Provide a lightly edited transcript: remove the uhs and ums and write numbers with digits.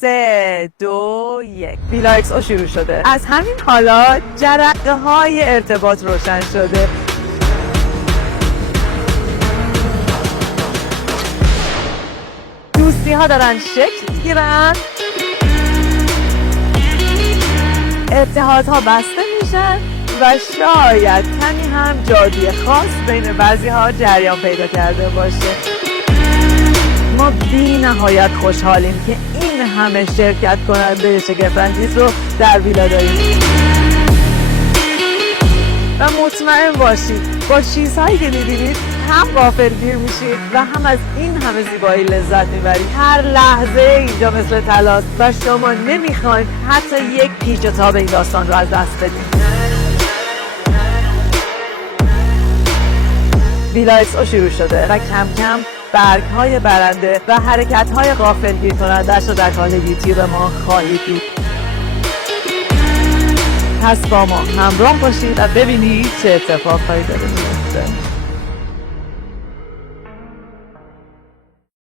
3 2 1 ویلا ایکس او شروع شده. از همین حالا جرقه های ارتباط روشن شده. دوستی ها دارن شکل میگیرن، اتحادها بسته میشن و شاید کمی هم جادوی خاص بین بعضی ها جریان پیدا کرده باشه. ما بی نهایت خوشحالیم که این همه شرکت کننده شگفت‌انگیز رو در ویلا داریم و مطمئن باشید با چیزهایی که می‌بینید هم غافلگیر میشید و هم از این همه زیبایی لذت میبرید. هر لحظه اینجا مثل طلاست و شما نمیخواید حتی یک پیچ و تاب این داستان رو از دست بدید. ویلا ایکس او شروع شده و کم کم برگ‌های برنده و حرکت‌های غافلگیر کننده‌اش رو در کانال یوتیوب ما خواهید دید. پس با ما همراه باشید و ببینید چه اتفاقهایی داره میفته.